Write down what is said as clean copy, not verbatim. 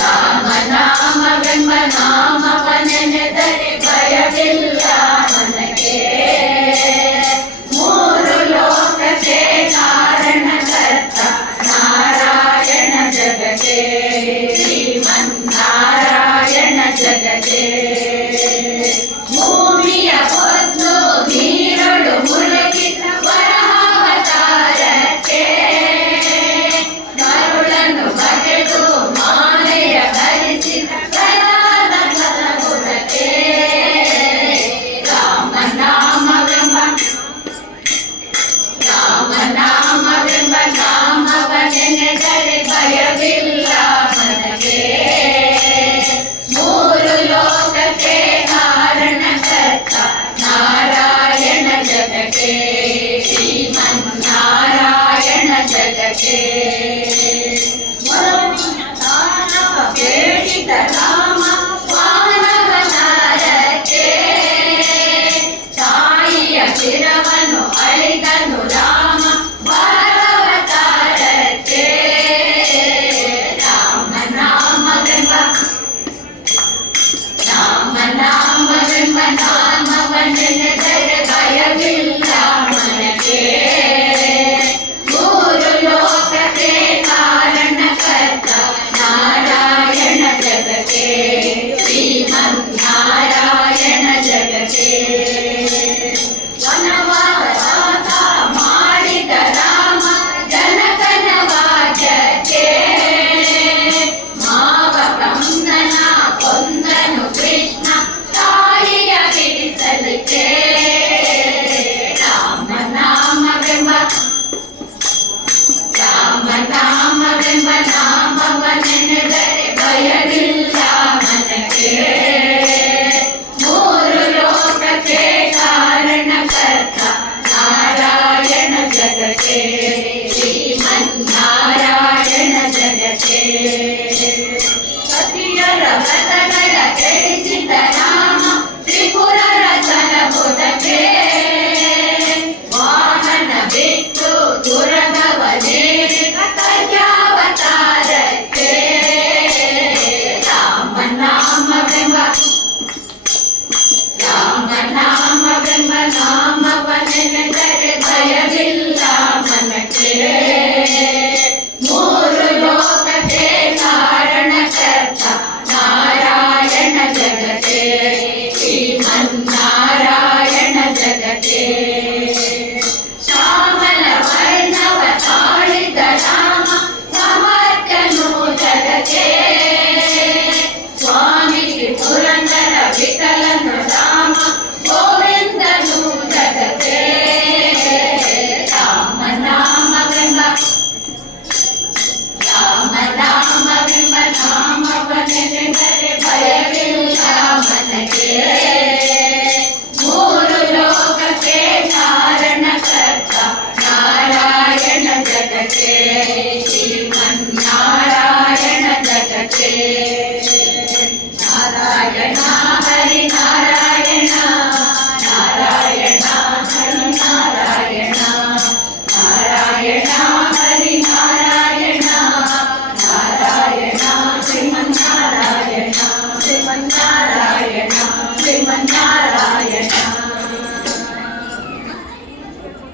ರಾಮನಾಮವೆಂಬ ನಾಮವನೆನೆದರೆ ಭಯವಿಲ್ಲ ನನಗೆ. ಮೂರು ಲೋಕಕ್ಕೆ ಕಾರಣಕರ್ತ ನಾರಾಯಣ ಜಗಕ್ಕೆ, ಶ್ರೀಮನ್ನಾರಾಯಣ ಜಗಕ್ಕೆ. ಭೂಮಿಯ ಹೊತ್ತು ನೀರಳು ಮುಳುಗಿದ ವರಹಾವತಾರಕ್ಕೆ, ಕರುಳನ್ನು ಬಗೆದು ಮಾಲೆಯ ಧರಿಸಿದ ಪ್ರಧಾನ ಕರಗುಣಕ್ಕೆ. ರಾಮನಾಮವೆಂಬ ನಾಮವನೆನೆದರೆ ಭಯವಿಲ್ಲ ನನಗೆ. ಮೂರು ಲೋಕಕ್ಕೆ ಕಾರಣಕರ್ತ ನಾರಾಯಣ ಜಗಕ್ಕೆ, ಶ್ರೀಮನ್ನಾರಾಯಣ ಜಗಕ್ಕೆ. ದಾನವ ಬೇಡಿದ ರಾಮ ವಾನವತಾರಕ್ಕೆ, ತಾಯಿಯ ಶಿರವನ್ನು ಅಳಿದನು ರಾಮ ಭಾರವತಾರಕ್ಕೆ. ರಾಮನಾಮವೆಂಬ ನಾಮವನೆನೆದರೆ ಭಯವಿಲ್ಲ ನನಗೆ. ಮೂರು ಲೋಕಕ್ಕೆ ಕಾರಣಕರ್ತ ನಾರಾಯಣ ಜಗಕ್ಕೆ, ಶ್ರೀಮನ್ನಾರಾಯಣ ಜಗಕ್ಕೆ. ವನವಾಸ ಮಾಡಿದ ರಾಮ ಜನಕನ ವಾಕ್ಯಕ್ಕೆ, ಮಾವ ಕಂಸನ ಕೊಂದನು ಕೃಷ್ಣ ತಾಯಿಯ ಬಿಡಿಸಲಿಕ್ಕೆ. ರಾಮನಾಮವೆಂಬ ನಾಮವನೆನೆದರೆ ಭಯವಿಲ್ಲ